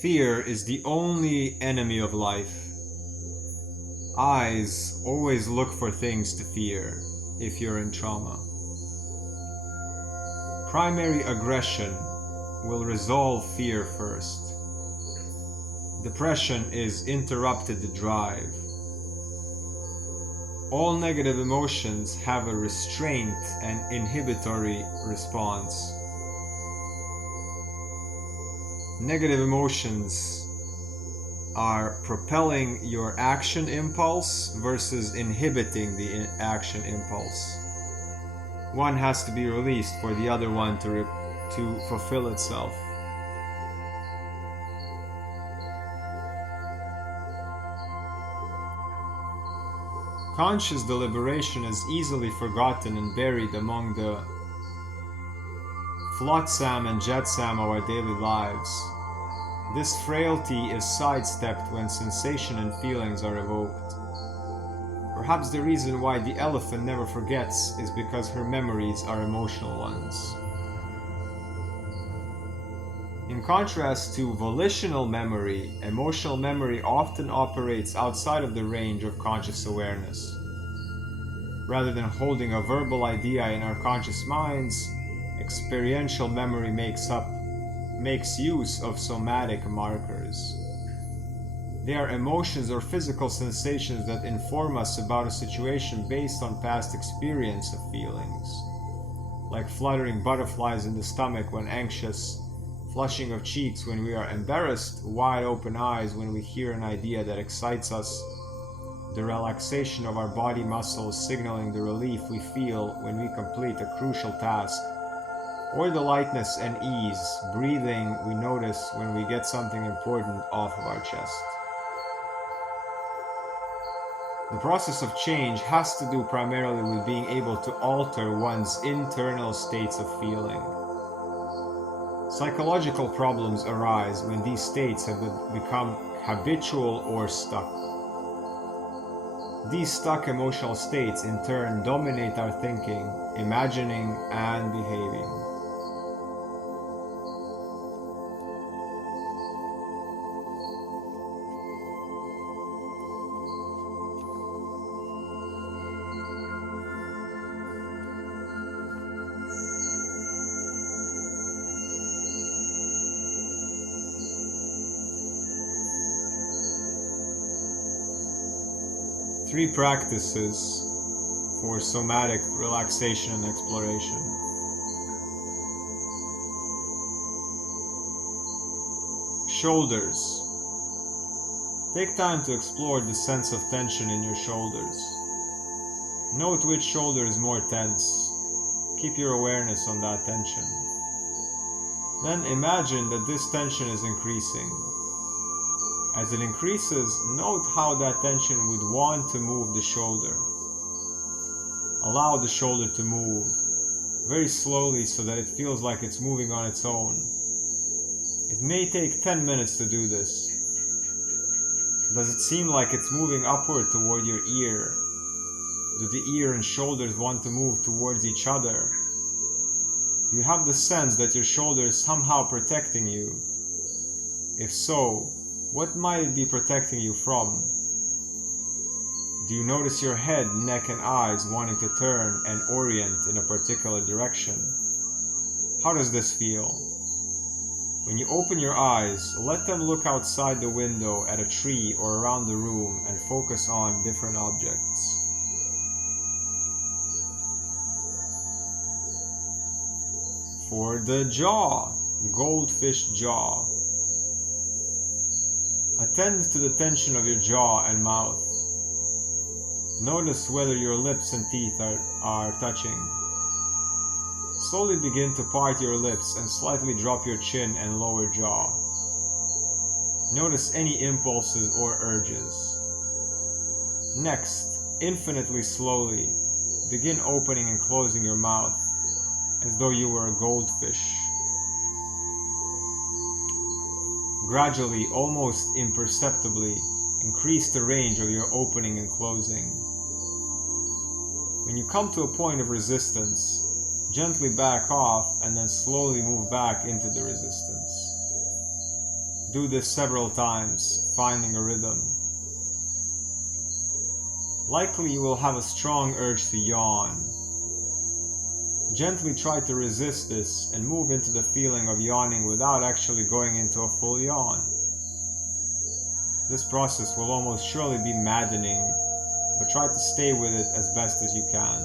Fear is the only enemy of life. Eyes always look for things to fear if you're in trauma. Primary aggression will resolve fear first. Depression is interrupted drive. All negative emotions have a restraint and inhibitory response. Negative emotions are propelling your action impulse versus inhibiting the action impulse. One has to be released for the other one to fulfill itself. Conscious deliberation is easily forgotten and buried among the flotsam and jetsam of our daily lives. This frailty is sidestepped when sensation and feelings are evoked. Perhaps the reason why the elephant never forgets is because her memories are emotional ones. In contrast to volitional memory, emotional memory often operates outside of the range of conscious awareness. Rather than holding a verbal idea in our conscious minds, experiential memory makes use of somatic markers. They are emotions or physical sensations that inform us about a situation based on past experience of feelings, like fluttering butterflies in the stomach when anxious, flushing of cheeks when we are embarrassed, wide open eyes when we hear an idea that excites us, the relaxation of our body muscles signaling the relief we feel when we complete a crucial task, or the lightness and ease, breathing we notice when we get something important off of our chest. The process of change has to do primarily with being able to alter one's internal states of feeling. Psychological problems arise when these states have become habitual or stuck. These stuck emotional states in turn dominate our thinking, imagining, and behaving. Three practices for somatic relaxation and exploration. Shoulders. Take time to explore the sense of tension in your shoulders. Note which shoulder is more tense. Keep your awareness on that tension. Then imagine that this tension is increasing. As it increases, note how that tension would want to move the shoulder. Allow the shoulder to move very slowly so that it feels like it's moving on its own. It may take 10 minutes to do this. Does it seem like it's moving upward toward your ear? Do the ear and shoulders want to move towards each other? Do you have the sense that your shoulder is somehow protecting you? If so, what might it be protecting you from? Do you notice your head, neck, and eyes wanting to turn and orient in a particular direction? How does this feel? When you open your eyes, let them look outside the window at a tree or around the room and focus on different objects. For the jaw, goldfish jaw. Attend to the tension of your jaw and mouth. Notice whether your lips and teeth are touching. Slowly begin to part your lips and slightly drop your chin and lower jaw. Notice any impulses or urges. Next, infinitely slowly, begin opening and closing your mouth as though you were a goldfish. Gradually, almost imperceptibly, increase the range of your opening and closing. When you come to a point of resistance, gently back off and then slowly move back into the resistance. Do this several times, finding a rhythm. Likely you will have a strong urge to yawn. Gently try to resist this and move into the feeling of yawning without actually going into a full yawn. This process will almost surely be maddening, but try to stay with it as best as you can.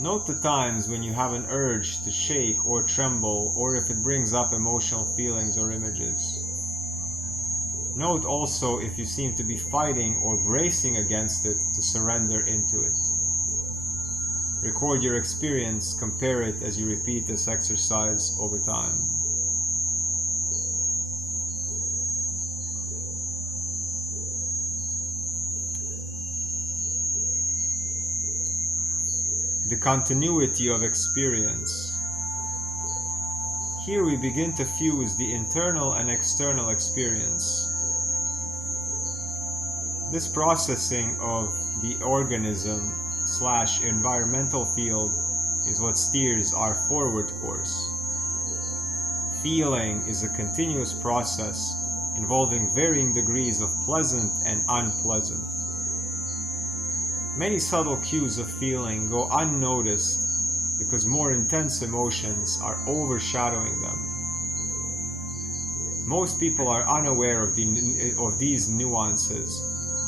Note the times when you have an urge to shake or tremble, or if it brings up emotional feelings or images. Note also if you seem to be fighting or bracing against it to surrender into it. Record your experience, compare it as you repeat this exercise over time. The continuity of experience. Here we begin to fuse the internal and external experience. This processing of the organism/environmental field is what steers our forward course. Feeling is a continuous process involving varying degrees of pleasant and unpleasant. Many subtle cues of feeling go unnoticed because more intense emotions are overshadowing them. Most people are unaware of these nuances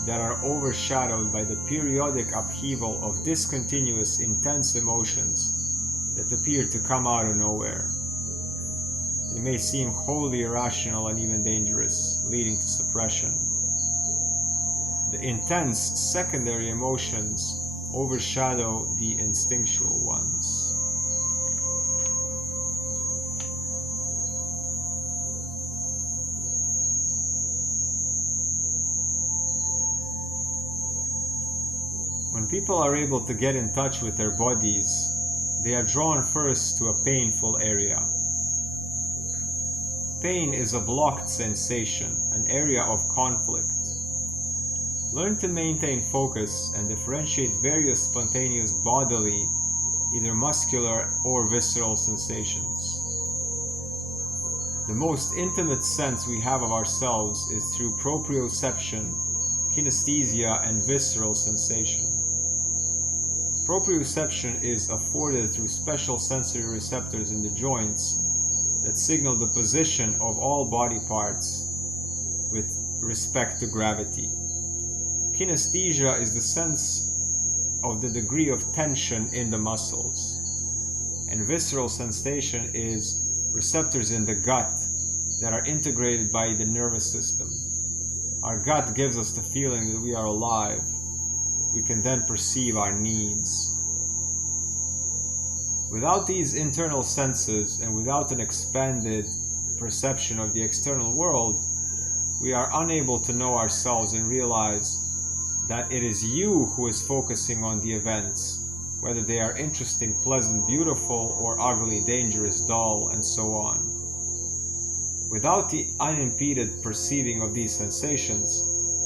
that are overshadowed by the periodic upheaval of discontinuous intense emotions that appear to come out of nowhere. They may seem wholly irrational and even dangerous, leading to suppression. The intense secondary emotions overshadow the instinctual ones. When people are able to get in touch with their bodies, they are drawn first to a painful area. Pain is a blocked sensation, an area of conflict. Learn to maintain focus and differentiate various spontaneous bodily, either muscular or visceral sensations. The most intimate sense we have of ourselves is through proprioception, kinesthesia, and visceral sensation. Proprioception is afforded through special sensory receptors in the joints that signal the position of all body parts with respect to gravity. Kinesthesia is the sense of the degree of tension in the muscles. And visceral sensation is receptors in the gut that are integrated by the nervous system. Our gut gives us the feeling that we are alive. We can then perceive our needs. Without these internal senses and without an expanded perception of the external world, we are unable to know ourselves and realize that it is you who is focusing on the events, whether they are interesting, pleasant, beautiful, or ugly, dangerous, dull, and so on. Without the unimpeded perceiving of these sensations,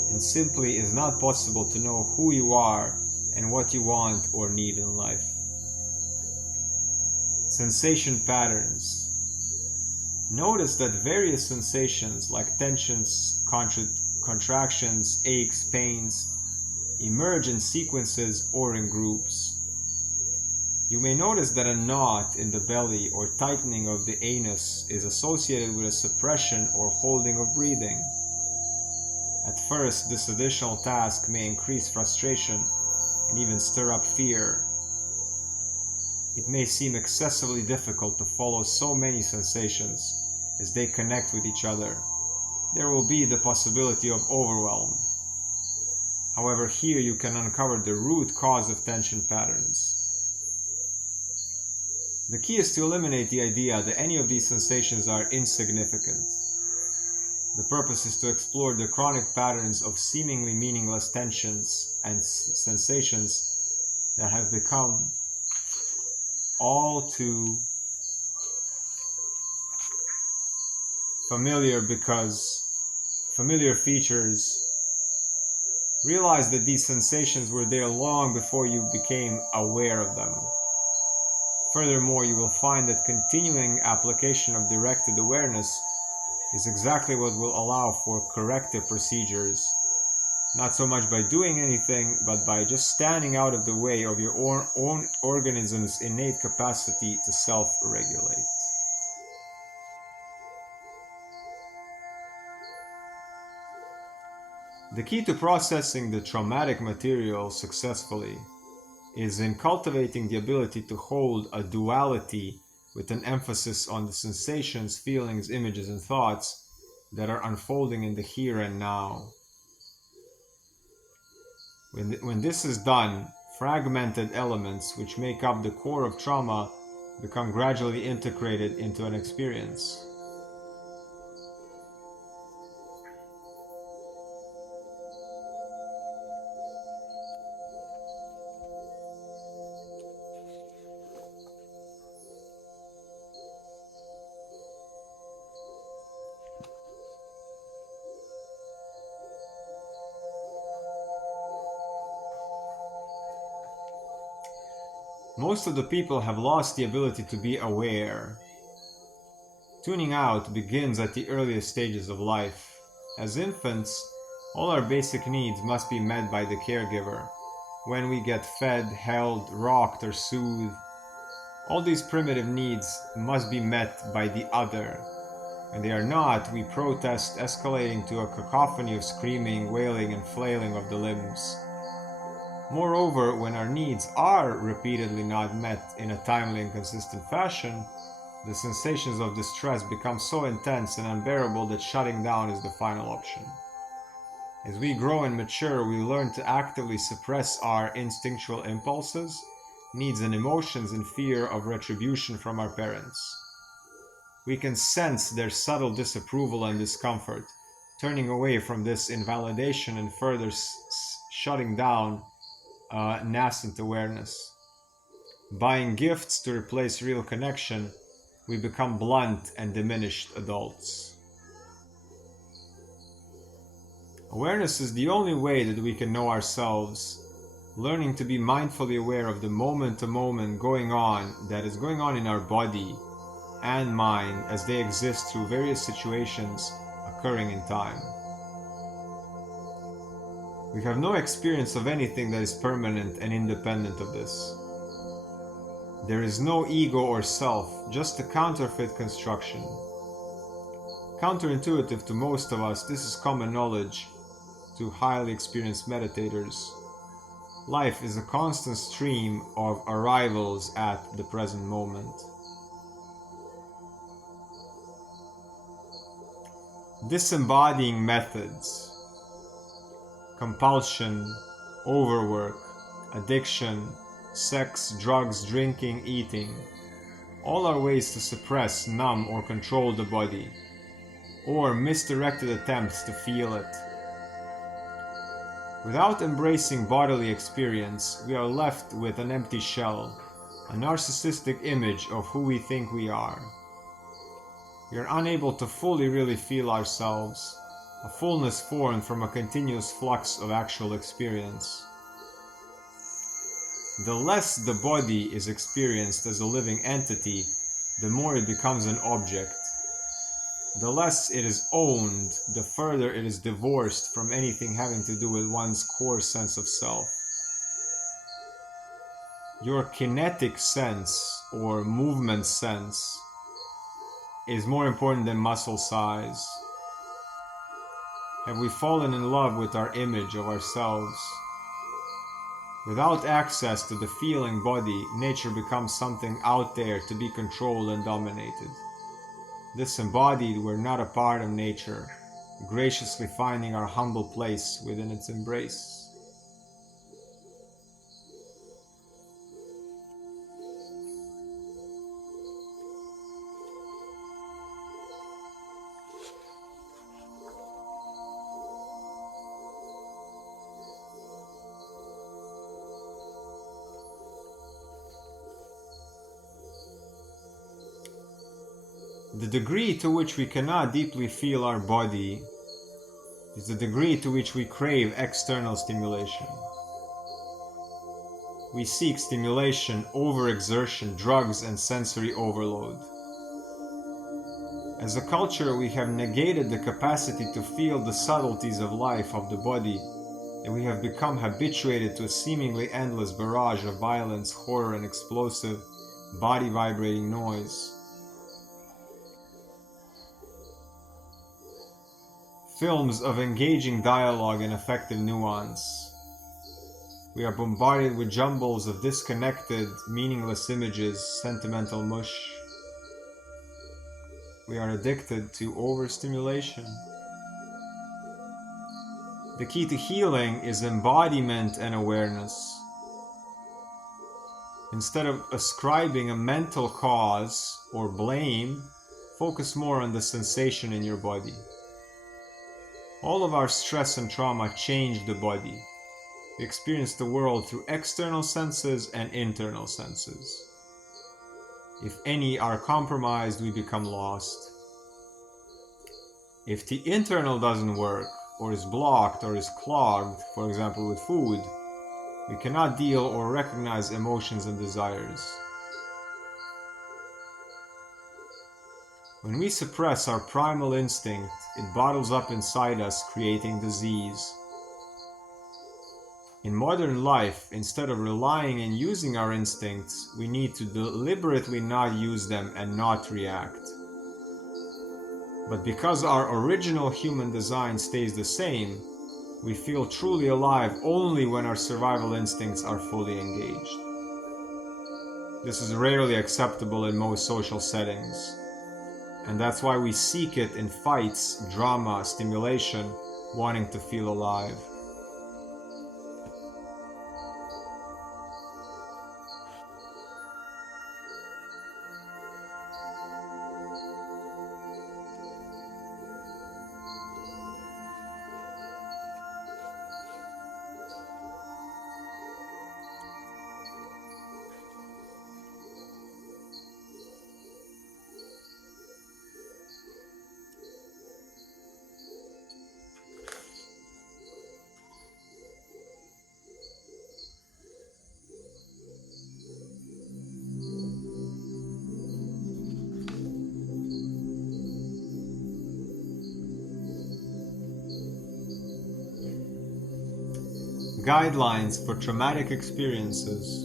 it simply is not possible to know who you are and what you want or need in life. Sensation patterns. Notice that various sensations like tensions, contractions, aches, pains emerge in sequences or in groups. You may notice that a knot in the belly or tightening of the anus is associated with a suppression or holding of breathing. At first, this additional task may increase frustration and even stir up fear. It may seem excessively difficult to follow so many sensations as they connect with each other. There will be the possibility of overwhelm. However, here you can uncover the root cause of tension patterns. The key is to eliminate the idea that any of these sensations are insignificant. The purpose is to explore the chronic patterns of seemingly meaningless tensions and sensations that have become all too familiar because familiar features. Realize that these sensations were there long before you became aware of them. Furthermore, you will find that continuing application of directed awareness is exactly what will allow for corrective procedures, not so much by doing anything, but by just standing out of the way of your own organism's innate capacity to self-regulate. The key to processing the traumatic material successfully is in cultivating the ability to hold a duality with an emphasis on the sensations, feelings, images, and thoughts that are unfolding in the here and now. When this is done, fragmented elements which make up the core of trauma become gradually integrated into an experience. Most of the people have lost the ability to be aware. Tuning out begins at the earliest stages of life. As infants, all our basic needs must be met by the caregiver. When we get fed, held, rocked, or soothed, all these primitive needs must be met by the other. When they are not, we protest, escalating to a cacophony of screaming, wailing, and flailing of the limbs. Moreover, when our needs are repeatedly not met in a timely and consistent fashion, the sensations of distress become so intense and unbearable that shutting down is the final option. As we grow and mature, we learn to actively suppress our instinctual impulses, needs, and emotions in fear of retribution from our parents. We can sense their subtle disapproval and discomfort, turning away from this invalidation and further shutting down nascent awareness. Buying gifts to replace real connection, we become blunt and diminished adults. Awareness is the only way that we can know ourselves, learning to be mindfully aware of the moment-to-moment that is going on in our body and mind as they exist through various situations occurring in time. We have no experience of anything that is permanent and independent of this. There is no ego or self, just a counterfeit construction. Counterintuitive to most of us, this is common knowledge to highly experienced meditators. Life is a constant stream of arrivals at the present moment. Disembodying methods, compulsion, overwork, addiction, sex, drugs, drinking, eating, all are ways to suppress, numb, or control the body, or misdirected attempts to feel it. Without embracing bodily experience, we are left with an empty shell, a narcissistic image of who we think we are. We are unable to fully really feel ourselves, a fullness formed from a continuous flux of actual experience. The less the body is experienced as a living entity, the more it becomes an object. The less it is owned, the further it is divorced from anything having to do with one's core sense of self. Your kinetic sense or movement sense is more important than muscle size. Have we fallen in love with our image of ourselves? Without access to the feeling body, nature becomes something out there to be controlled and dominated. Disembodied, we're not a part of nature, graciously finding our humble place within its embrace. The degree to which we cannot deeply feel our body is the degree to which we crave external stimulation. We seek stimulation, overexertion, drugs, and sensory overload. As a culture, we have negated the capacity to feel the subtleties of life of the body, and we have become habituated to a seemingly endless barrage of violence, horror, and explosive, body-vibrating noise. Films of engaging dialogue and effective nuance. We are bombarded with jumbles of disconnected, meaningless images, sentimental mush. We are addicted to overstimulation. The key to healing is embodiment and awareness. Instead of ascribing a mental cause or blame, focus more on the sensation in your body. All of our stress and trauma change the body. We experience the world through external senses and internal senses. If any are compromised, we become lost. If the internal doesn't work, or is blocked, or is clogged, for example with food, we cannot deal or recognize emotions and desires. When we suppress our primal instinct, it bottles up inside us, creating disease. In modern life, instead of relying and using our instincts, we need to deliberately not use them and not react. But because our original human design stays the same, we feel truly alive only when our survival instincts are fully engaged. This is rarely acceptable in most social settings, and that's why we seek it in fights, drama, stimulation, wanting to feel alive. Guidelines for traumatic experiences.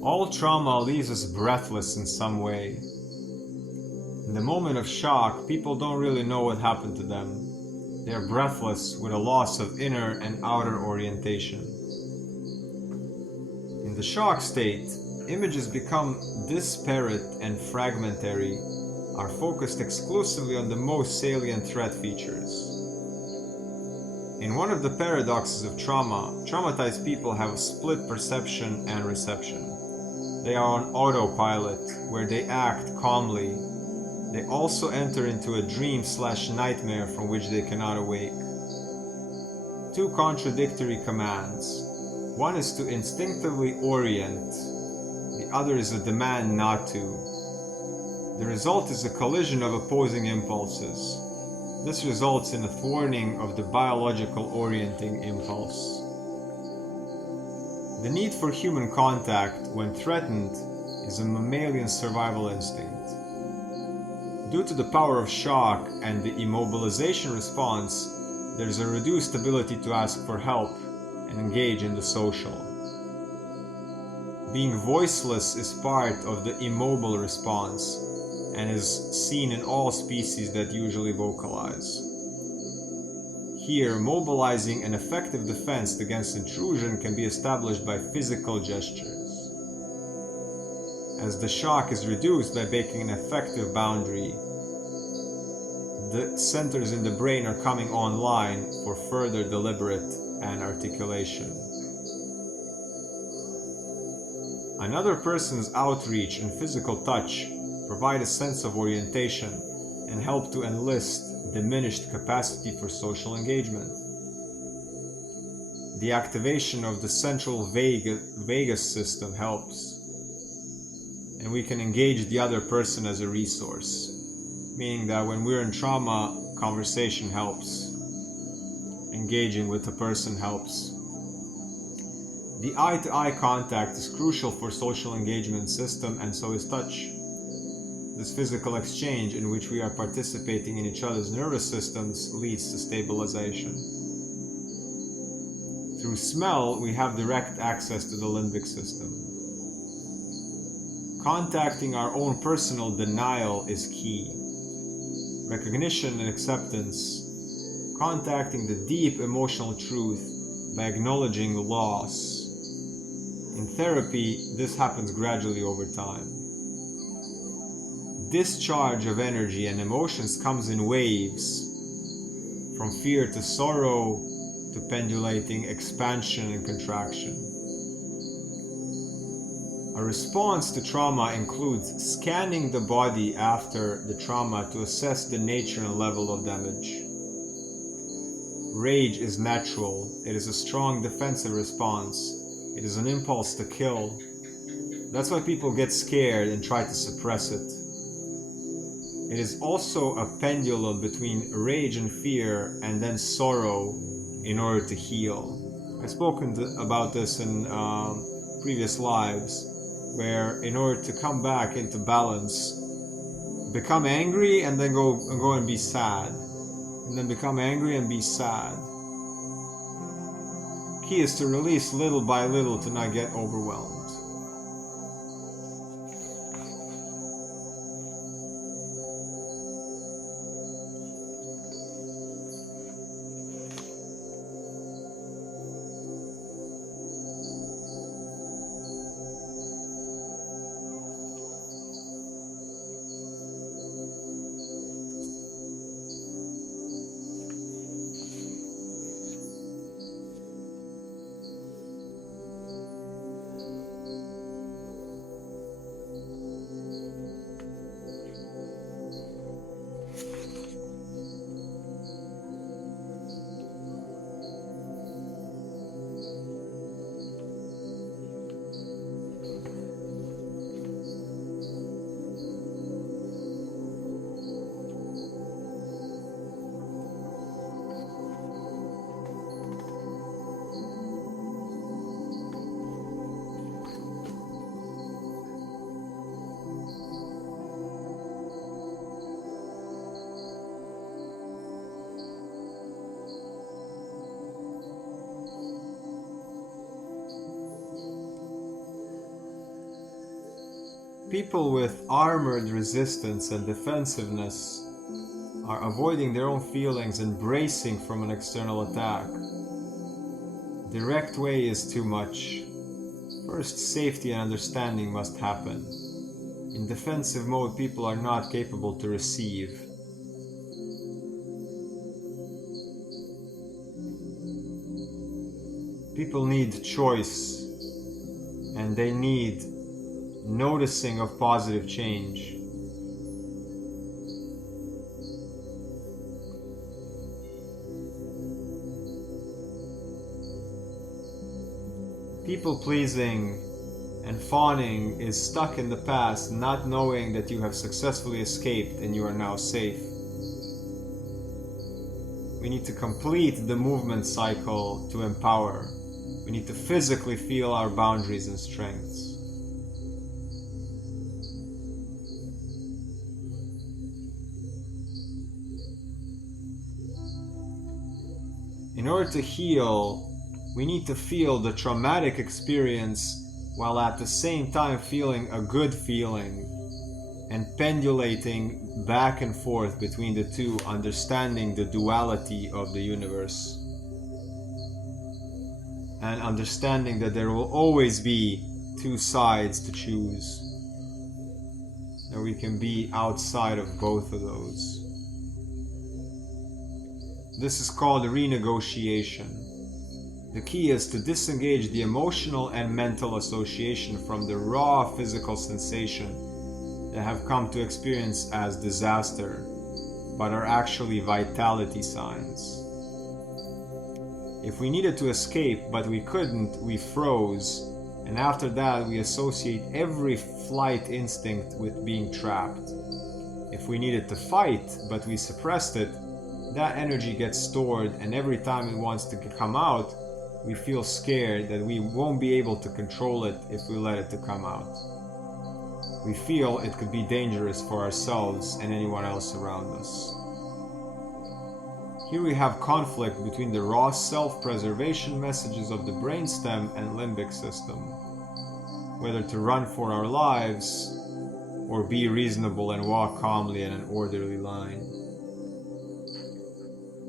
All trauma leaves us breathless in some way. In the moment of shock, people don't really know what happened to them. They are breathless with a loss of inner and outer orientation. In the shock state, images become disparate and fragmentary, are focused exclusively on the most salient threat features. In one of the paradoxes of trauma, traumatized people have a split perception and reception. They are on autopilot, where they act calmly. They also enter into a dream/nightmare from which they cannot awake. Two contradictory commands. One is to instinctively orient, the other is a demand not to. The result is a collision of opposing impulses. This results in a thwarting of the biological orienting impulse. The need for human contact when threatened is a mammalian survival instinct. Due to the power of shock and the immobilization response, there is a reduced ability to ask for help and engage in the social. Being voiceless is part of the immobile response and is seen in all species that usually vocalize. Here, mobilizing an effective defense against intrusion can be established by physical gestures. As the shock is reduced by making an effective boundary, the centers in the brain are coming online for further deliberate and articulation. Another person's outreach and physical touch provide a sense of orientation and help to enlist diminished capacity for social engagement. The activation of the central vagus system helps, and we can engage the other person as a resource, meaning that when we're in trauma, conversation helps, engaging with the person helps. The eye-to-eye contact is crucial for social engagement system, and so is touch. This physical exchange in which we are participating in each other's nervous systems leads to stabilization. Through smell, we have direct access to the limbic system. Contacting our own personal denial is key. Recognition and acceptance. Contacting the deep emotional truth by acknowledging loss. In therapy, this happens gradually over time. Discharge of energy and emotions comes in waves, from fear to sorrow to pendulating expansion and contraction. A response to trauma includes scanning the body after the trauma to assess the nature and level of damage. Rage is natural. It is a strong defensive response. It is an impulse to kill. That's why people get scared and try to suppress it. It is also a pendulum between rage and fear and then sorrow in order to heal. I've spoken about this in previous lives, where in order to come back into balance, become angry and then go and be sad. And then become angry and be sad. Key is to release little by little to not get overwhelmed. People with armored resistance and defensiveness are avoiding their own feelings and bracing from an external attack. Direct way is too much. First, safety and understanding must happen. In defensive mode, people are not capable to receive. People need choice, and they need noticing of positive change. People pleasing and fawning is stuck in the past, not knowing that you have successfully escaped and you are now safe. We need to complete the movement cycle to empower. We need to physically feel our boundaries and strengths. In order to heal, we need to feel the traumatic experience while at the same time feeling a good feeling and pendulating back and forth between the two, understanding the duality of the universe and understanding that there will always be two sides to choose, that we can be outside of both of those. This is called renegotiation. The key is to disengage the emotional and mental association from the raw physical sensation that have come to experience as disaster, but are actually vitality signs. If we needed to escape but we couldn't, we froze, and after that we associate every flight instinct with being trapped. If we needed to fight but we suppressed it, that energy gets stored, and every time it wants to come out, we feel scared that we won't be able to control it if we let it to come out. we feel it could be dangerous for ourselves and anyone else around us. Here we have conflict between the raw self-preservation messages of the brainstem and limbic system, whether to run for our lives or be reasonable and walk calmly in an orderly line.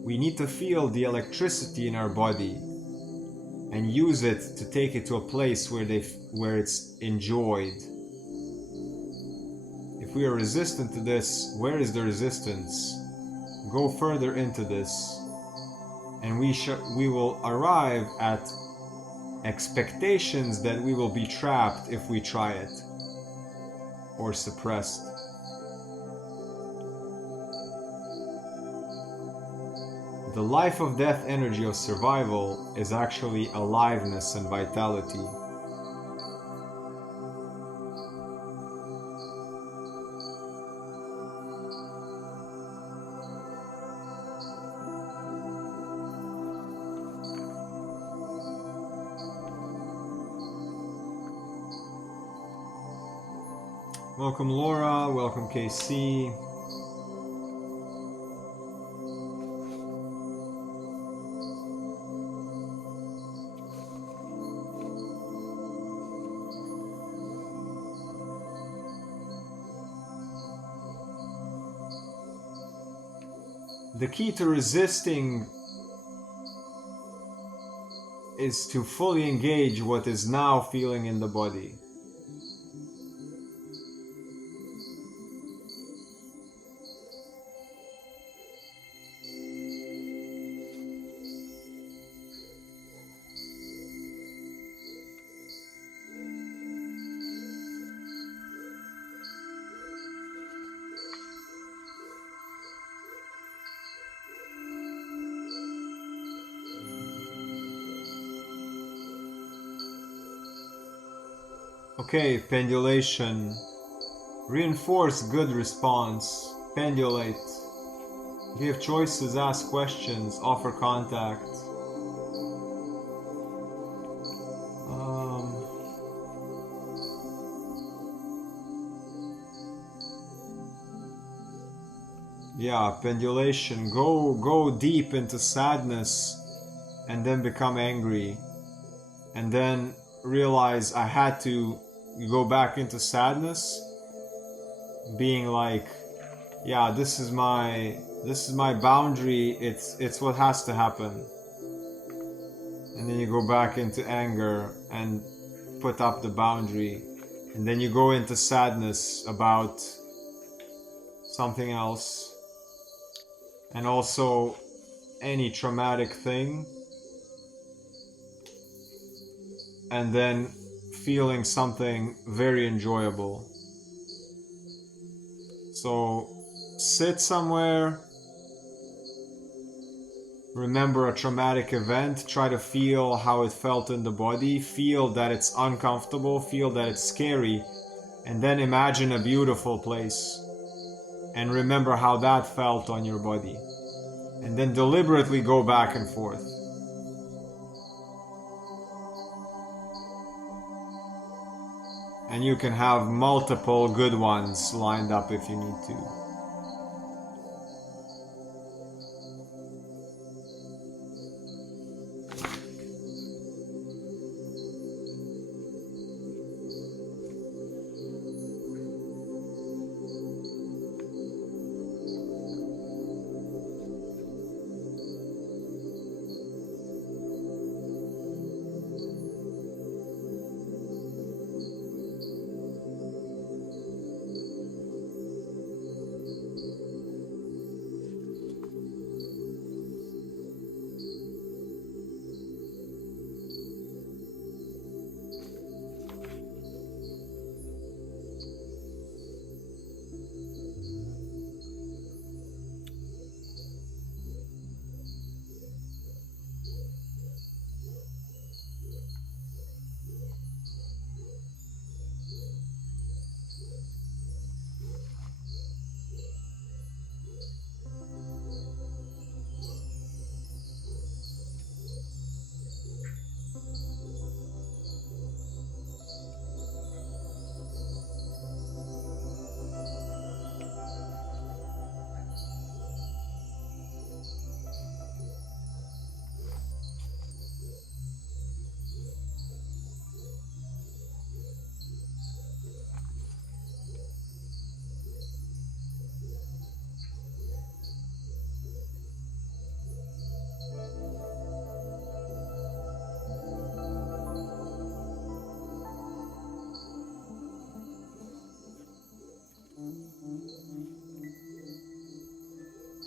We need to feel the electricity in our body and use it to take it to a place where it's enjoyed. If we are resistant to this, where is the resistance? Go further into this, and we will arrive at expectations that we will be trapped if we try it, or suppressed. The life of death energy of survival is actually aliveness and vitality. Welcome Laura, welcome KC. The key to resisting is to fully engage what is now feeling in the body. Okay, pendulation. Reinforce good response. Pendulate. Give choices, ask questions, offer contact. Yeah, pendulation. Go deep into sadness and then become angry. And then realize I had to go back into sadness, being like, yeah, this is my boundary, it's what has to happen. And then you go back into anger and put up the boundary, and then you go into sadness about something else, and also any traumatic thing, and then feeling something very enjoyable. So sit somewhere, remember a traumatic event, try to feel how it felt in the body, feel that it's uncomfortable, feel that it's scary, and then imagine a beautiful place and remember how that felt on your body. And then deliberately go back and forth. And you can have multiple good ones lined up if you need to.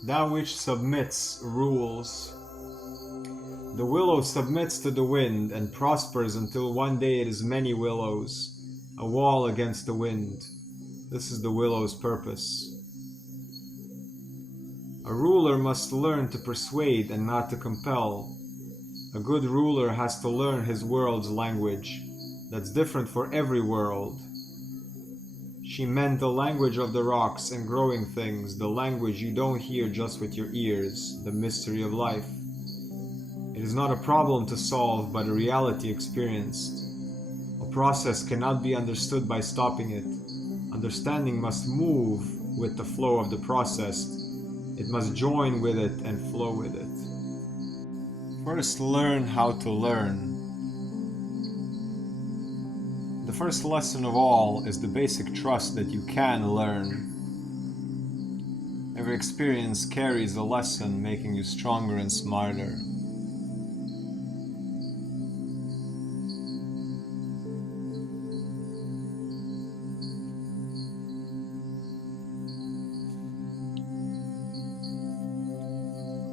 That which submits rules. The willow submits to the wind and prospers until one day it is many willows, a wall against the wind. This is the willow's purpose. A ruler must learn to persuade and not to compel. A good ruler has to learn his world's language. That's different for every world. She meant the language of the rocks and growing things, the language you don't hear just with your ears, the mystery of life. It is not a problem to solve, but a reality experienced. A process cannot be understood by stopping it. Understanding must move with the flow of the process. It must join with it and flow with it. First, learn how to learn. The first lesson of all is the basic trust that you can learn. Every experience carries a lesson, making you stronger and smarter.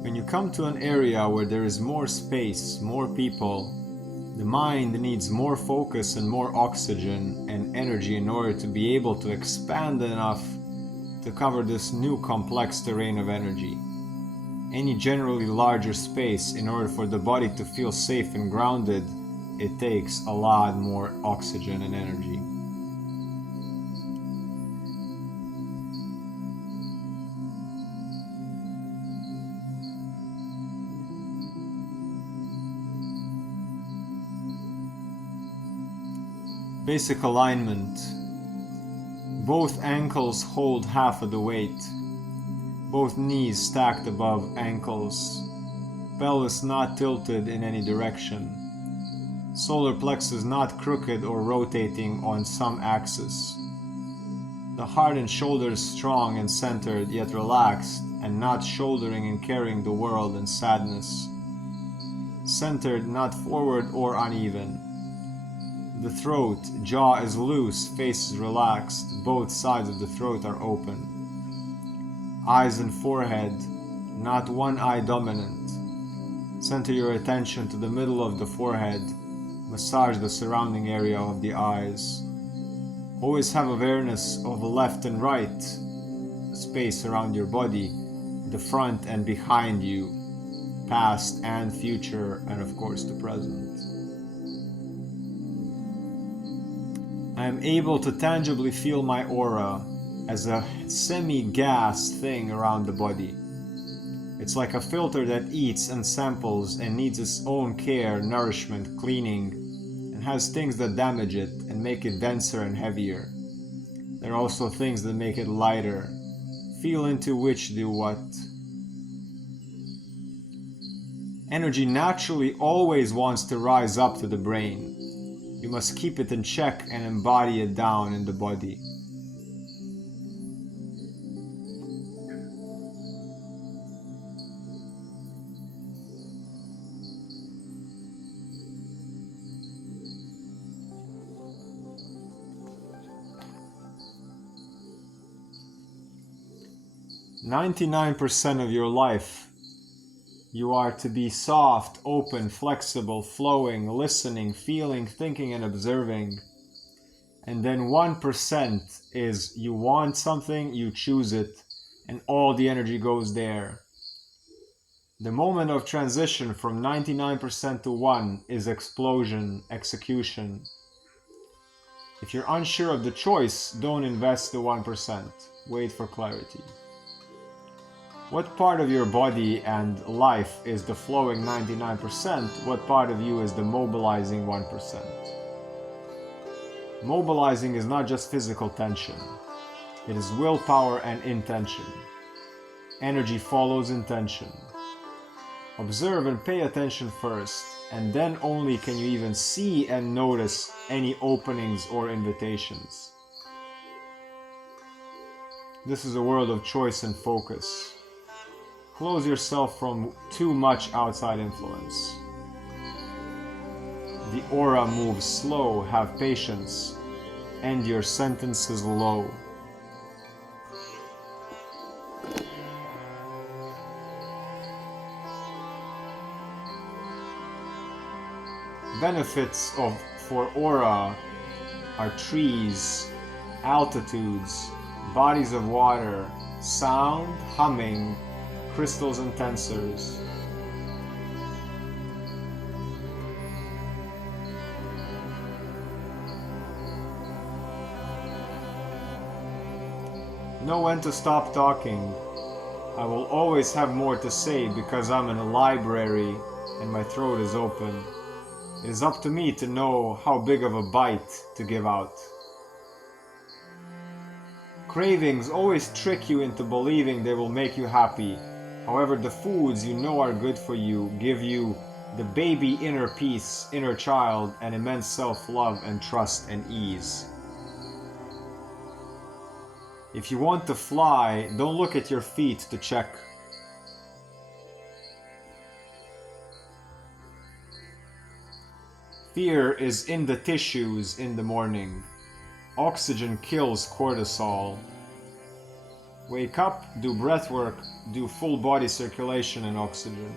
When you come to an area where there is more space, more people, the mind needs more focus and more oxygen and energy in order to be able to expand enough to cover this new complex terrain of energy. Any generally larger space, in order for the body to feel safe and grounded, it takes a lot more oxygen and energy. Basic alignment. Both ankles hold half of the weight. Both knees stacked above ankles. Pelvis not tilted in any direction. Solar plexus not crooked or rotating on some axis. The heart and shoulders strong and centered, yet relaxed, and not shouldering and carrying the world and sadness. Centered, not forward or uneven. The throat, jaw is loose, face is relaxed, both sides of the throat are open. Eyes and forehead, not one eye dominant. Center your attention to the middle of the forehead, massage the surrounding area of the eyes. Always have awareness of left and right, space around your body, the front and behind you, past and future, and of course the present. I am able to tangibly feel my aura as a semi-gas thing around the body. It's like a filter that eats and samples and needs its own care, nourishment, cleaning, and has things that damage it and make it denser and heavier. There are also things that make it lighter. Feel into which do what. Energy naturally always wants to rise up to the brain. You must keep it in check and embody it down in the body. "99% of your life you are to be soft, open, flexible, flowing, listening, feeling, thinking, and observing. And then 1% is you want something, you choose it, and all the energy goes there. The moment of transition from 99% to 1 is explosion, execution. If you're unsure of the choice, don't invest the 1%. Wait for clarity. What part of your body and life is the flowing 99%? What part of you is the mobilizing 1%? Mobilizing is not just physical tension. It is willpower and intention. Energy follows intention. Observe and pay attention first, and then only can you even see and notice any openings or invitations. This is a world of choice and focus. Close yourself from too much outside influence. The aura moves slow, have patience. End your sentences low. benefits for aura are trees, altitudes, bodies of water, sound, humming, crystals and tensors. Know when to stop talking. I will always have more to say because I'm in a library and my throat is open. It is up to me to know how big of a bite to give out. Cravings always trick you into believing they will make you happy. However, the foods you know are good for you give you the baby inner peace, inner child, and immense self-love and trust and ease. If you want to fly, don't look at your feet to check. Fear is in the tissues in the morning. Oxygen kills cortisol. Wake up, do breath work, do full body circulation and oxygen.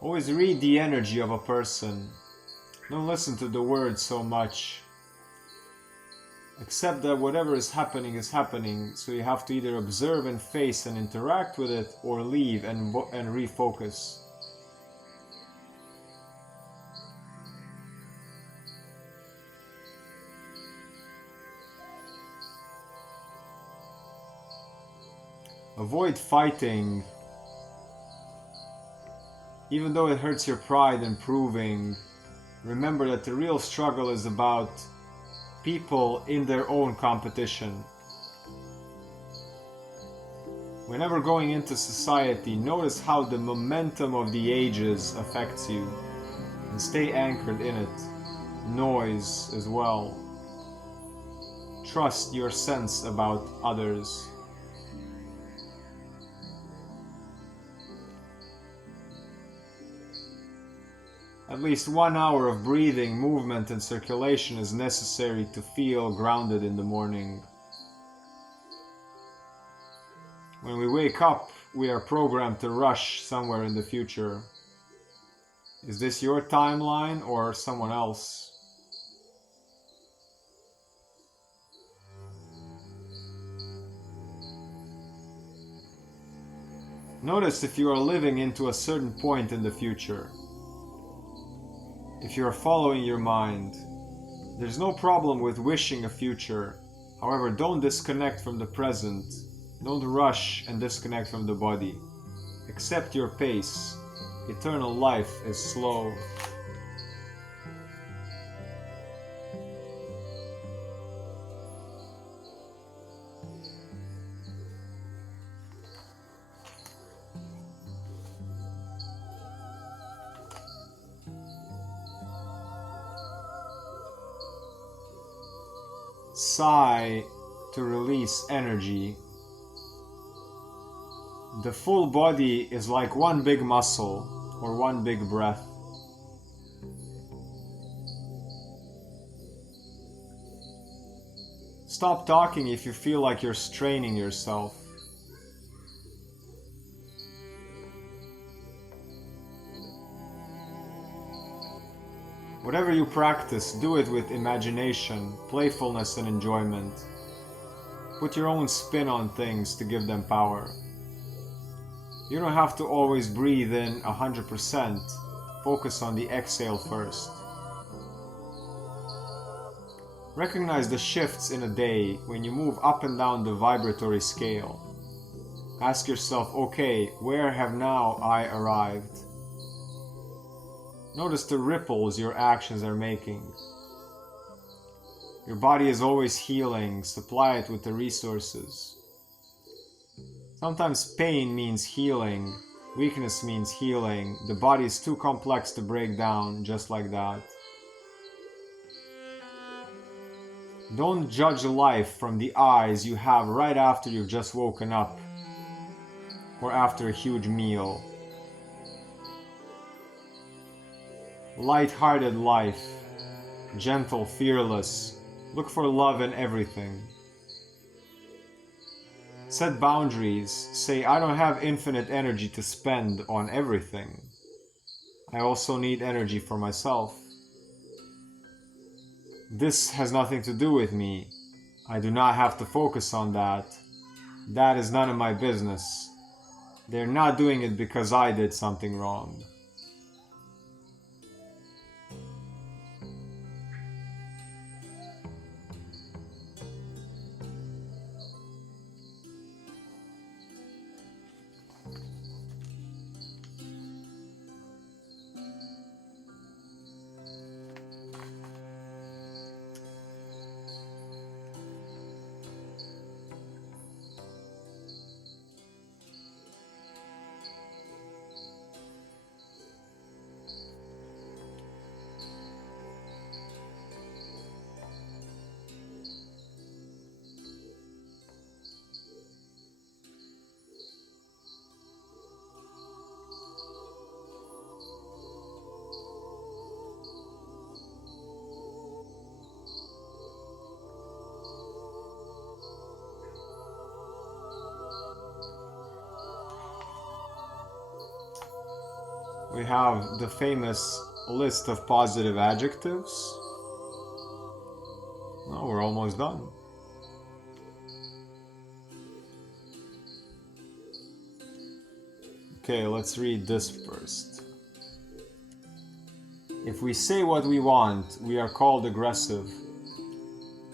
Always read the energy of a person. Don't listen to the words so much. Accept that whatever is happening, so you have to either observe and face and interact with it, or leave and refocus. Avoid fighting. Even though it hurts your pride in proving, remember that the real struggle is about people in their own competition. Whenever going into society, notice how the momentum of the ages affects you, and stay anchored in it. Noise as well. Trust your sense about others. At least 1 hour of breathing, movement, and circulation is necessary to feel grounded in the morning. When we wake up, we are programmed to rush somewhere in the future. Is this your timeline or someone else? Notice if you are living into a certain point in the future. If you are following your mind, there's no problem with wishing a future. However, don't disconnect from the present. Don't rush and disconnect from the body. Accept your pace. Eternal life is slow. Sigh to release energy. The full body is like one big muscle or one big breath. Stop talking if you feel like you're straining yourself. Whatever you practice, do it with imagination, playfulness, and enjoyment. Put your own spin on things to give them power. You don't have to always breathe in 100%. Focus on the exhale first. Recognize the shifts in a day when you move up and down the vibratory scale. Ask yourself, okay, where have now I arrived? Notice the ripples your actions are making. Your body is always healing. Supply it with the resources. Sometimes pain means healing. Weakness means healing. The body is too complex to break down just like that. Don't judge life from the eyes you have right after you've just woken up or after a huge meal. Light-hearted life, gentle, fearless. Look for love in everything. Set boundaries. Say, I don't have infinite energy to spend on everything. I also need energy for myself. This has nothing to do with me. I do not have to focus on that. That is none of my business. They're not doing it because I did something wrong. We have the famous list of positive adjectives. Oh, we're almost done. Okay, let's read this first. If we say what we want, we are called aggressive.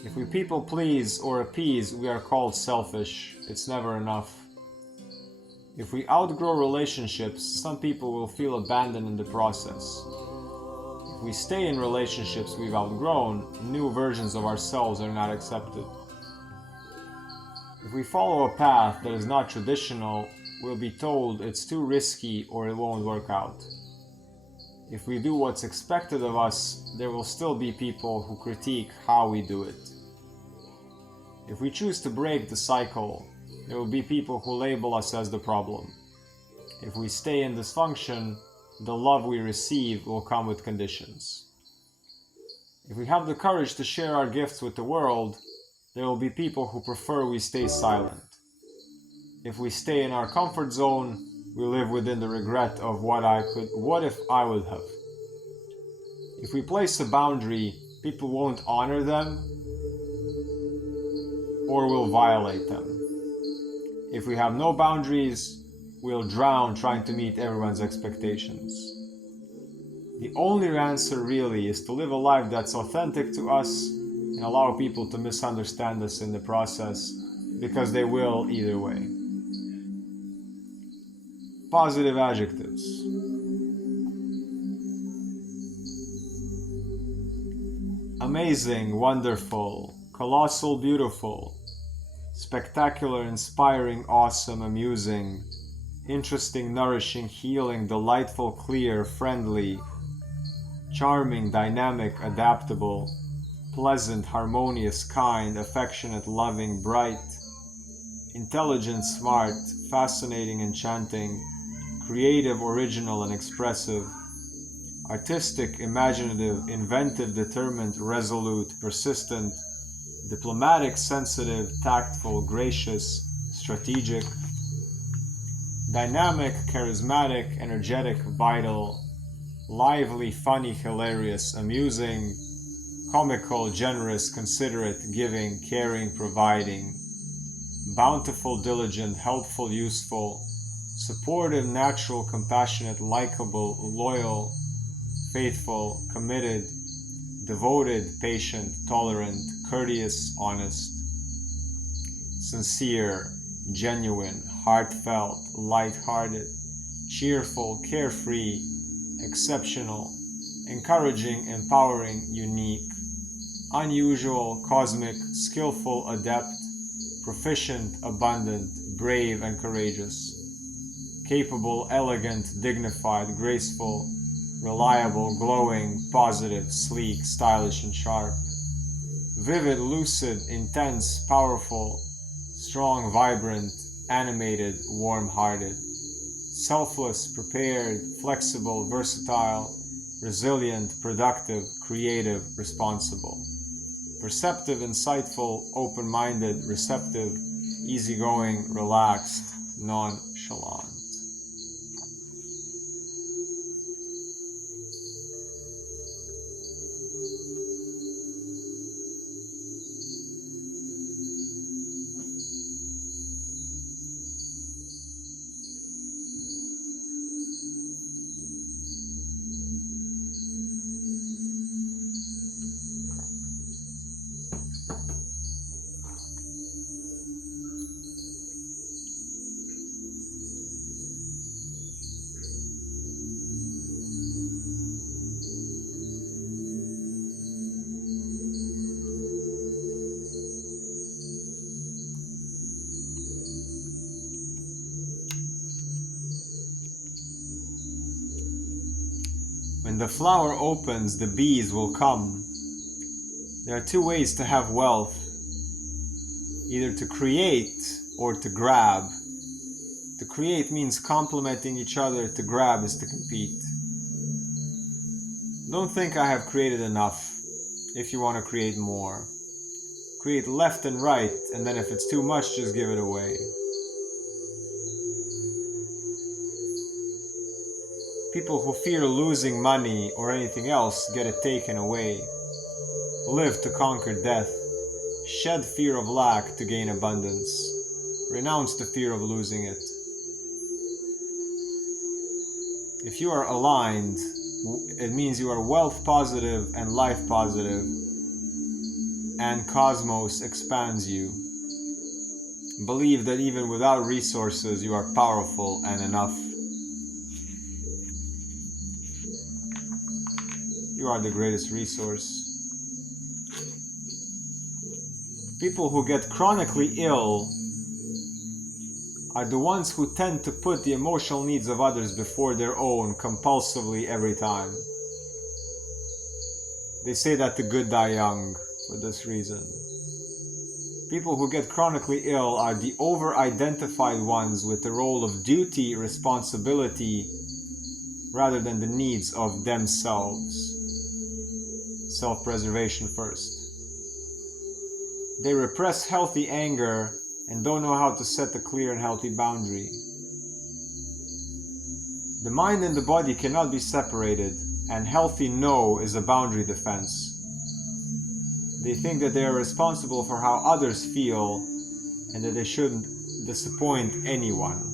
If we people please or appease, we are called selfish. It's never enough. If we outgrow relationships, some people will feel abandoned in the process. If we stay in relationships we've outgrown, new versions of ourselves are not accepted. If we follow a path that is not traditional, we'll be told it's too risky or it won't work out. If we do what's expected of us, there will still be people who critique how we do it. If we choose to break the cycle, there will be people who label us as the problem. If we stay in dysfunction, the love we receive will come with conditions. If we have the courage to share our gifts with the world, there will be people who prefer we stay silent. If we stay in our comfort zone, we live within the regret of what if I would have. If we place a boundary, people won't honor them or will violate them. If we have no boundaries, we'll drown trying to meet everyone's expectations. The only answer really is to live a life that's authentic to us and allow people to misunderstand us in the process, because they will either way. Positive adjectives. Amazing, wonderful, colossal, beautiful, spectacular, inspiring, awesome, amusing, interesting, nourishing, healing, delightful, clear, friendly, charming, dynamic, adaptable, pleasant, harmonious, kind, affectionate, loving, bright, intelligent, smart, fascinating, enchanting, creative, original, and expressive, artistic, imaginative, inventive, determined, resolute, persistent, diplomatic, sensitive, tactful, gracious, strategic, dynamic, charismatic, energetic, vital, lively, funny, hilarious, amusing, comical, generous, considerate, giving, caring, providing, bountiful, diligent, helpful, useful, supportive, natural, compassionate, likable, loyal, faithful, committed, devoted, patient, tolerant, courteous, honest, sincere, genuine, heartfelt, light-hearted, cheerful, carefree, exceptional, encouraging, empowering, unique, unusual, cosmic, skillful, adept, proficient, abundant, brave, and courageous. capable, elegant, dignified, graceful, reliable, glowing, positive, sleek, stylish, and sharp. Vivid, lucid, intense, powerful, strong, vibrant, animated, warm-hearted. Selfless, prepared, flexible, versatile, resilient, productive, creative, responsible. Perceptive, insightful, open-minded, receptive, easygoing, relaxed, nonchalant. When the flower opens, the bees will come. There are two ways to have wealth, either to create or to grab. To create means complementing each other, to grab is to compete. Don't think I have created enough if you want to create more. Create left and right, and then if it's too much, just give it away. People who fear losing money or anything else get it taken away. Live to conquer death. Shed fear of lack to gain abundance. Renounce the fear of losing it. If you are aligned, it means you are wealth positive and life positive, and cosmos expands you. Believe that even without resources, you are powerful and enough. You are the greatest resource. People who get chronically ill are the ones who tend to put the emotional needs of others before their own compulsively every time. They say that the good die young for this reason. People who get chronically ill are the over-identified ones with the role of duty, responsibility, rather than the needs of themselves. Self-preservation first. They repress healthy anger and don't know how to set a clear and healthy boundary. The mind and the body cannot be separated, and healthy no is a boundary defense. They think that they are responsible for how others feel and that they shouldn't disappoint anyone.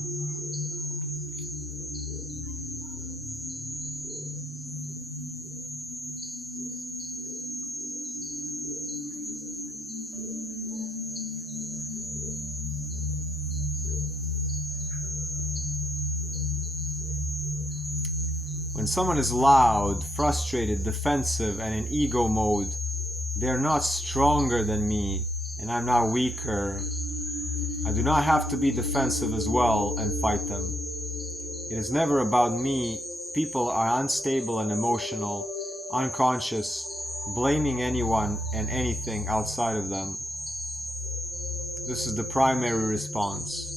When someone is loud, frustrated, defensive, and in ego mode, they are not stronger than me, and I'm not weaker. I do not have to be defensive as well and fight them. It is never about me. People are unstable and emotional, unconscious, blaming anyone and anything outside of them. This is the primary response.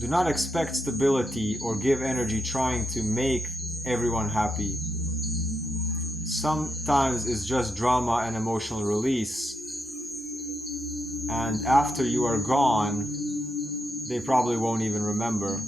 Do not expect stability or give energy trying to make everyone happy. Sometimes it's just drama and emotional release. And after you are gone, they probably won't even remember.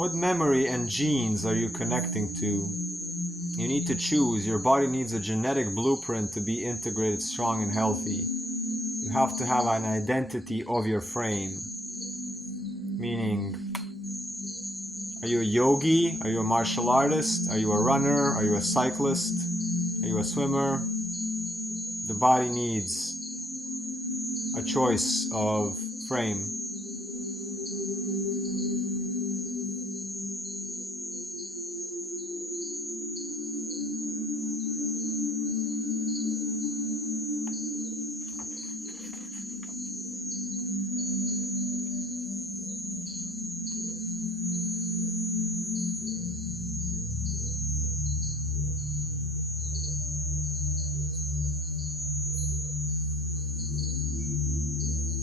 What memory and genes are you connecting to? You need to choose. Your body needs a genetic blueprint to be integrated, strong, and healthy. You have to have an identity of your frame. Meaning, are you a yogi? Are you a martial artist? Are you a runner? Are you a cyclist? Are you a swimmer? The body needs a choice of frame.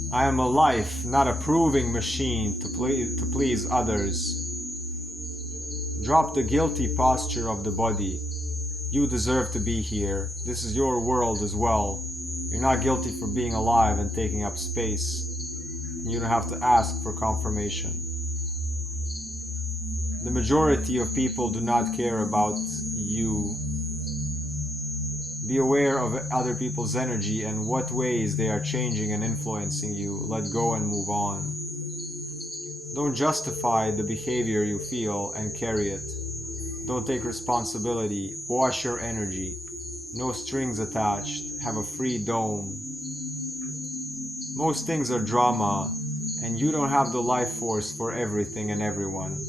I am a life, not a proving machine to please others. Drop the guilty posture of the body. You deserve to be here. This is your world as well. You're not guilty for being alive and taking up space. And you don't have to ask for confirmation. The majority of people do not care about you. Be aware of other people's energy and what ways they are changing and influencing you. Let go and move on. Don't justify the behavior you feel and carry it. Don't take responsibility. Wash your energy. No strings attached. Have a free dome. Most things are drama, and you don't have the life force for everything and everyone.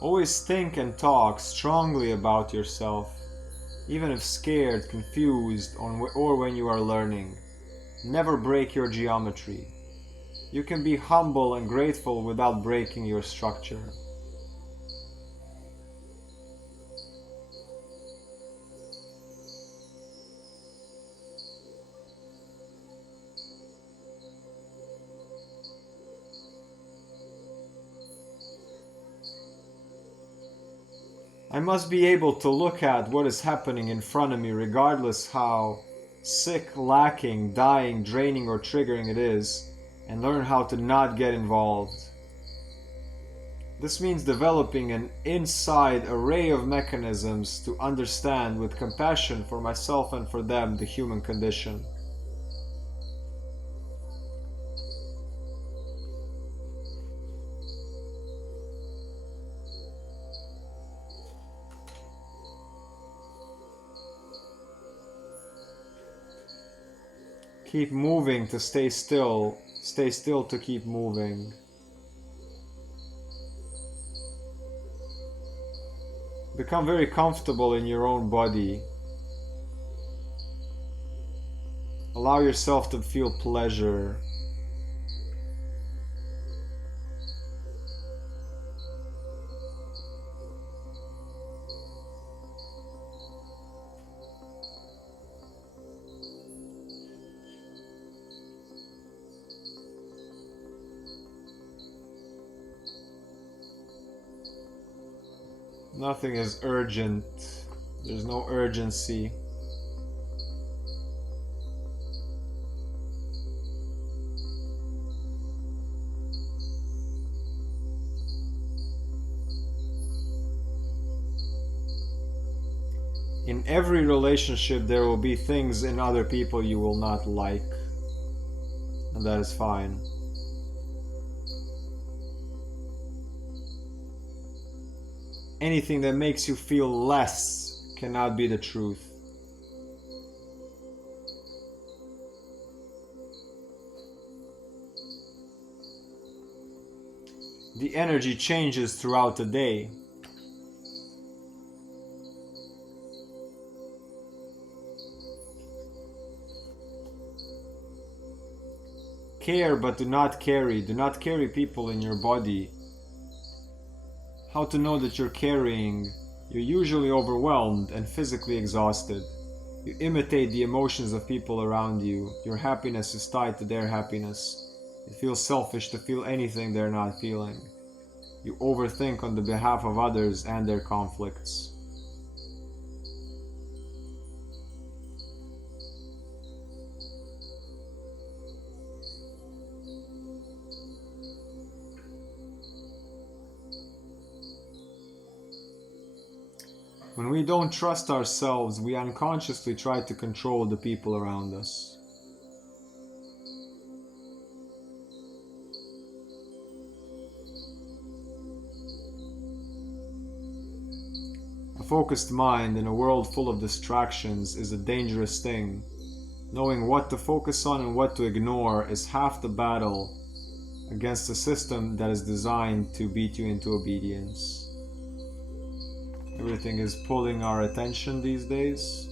Always think and talk strongly about yourself, even if scared, confused, or when you are learning. Never break your geometry. You can be humble and grateful without breaking your structure. I must be able to look at what is happening in front of me regardless how sick, lacking, dying, draining, or triggering it is, and learn how to not get involved. This means developing an inside array of mechanisms to understand with compassion for myself and for them the human condition. Keep moving to stay still to keep moving. Become very comfortable in your own body. Allow yourself to feel pleasure. Nothing is urgent. There's no urgency. In every relationship, there will be things in other people you will not like, and that is fine. Anything that makes you feel less cannot be the truth. The energy changes throughout the day. Care but do not carry. Do not carry people in your body. How to know that you're carrying? You're usually overwhelmed and physically exhausted. You imitate the emotions of people around you. Your happiness is tied to their happiness. It feels selfish to feel anything they're not feeling. You overthink on the behalf of others and their conflicts. When we don't trust ourselves, we unconsciously try to control the people around us. A focused mind in a world full of distractions is a dangerous thing. Knowing what to focus on and what to ignore is half the battle against a system that is designed to beat you into obedience. Everything is pulling our attention these days.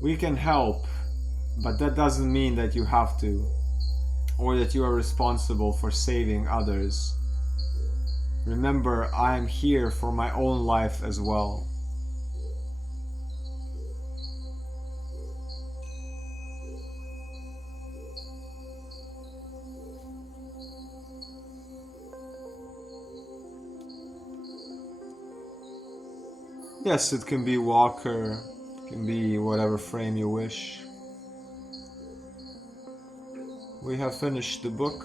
We can help, but that doesn't mean that you have to, or that you are responsible for saving others. Remember, I am here for my own life as well. Yes, it can be walker, it can be whatever frame you wish. We have finished the book.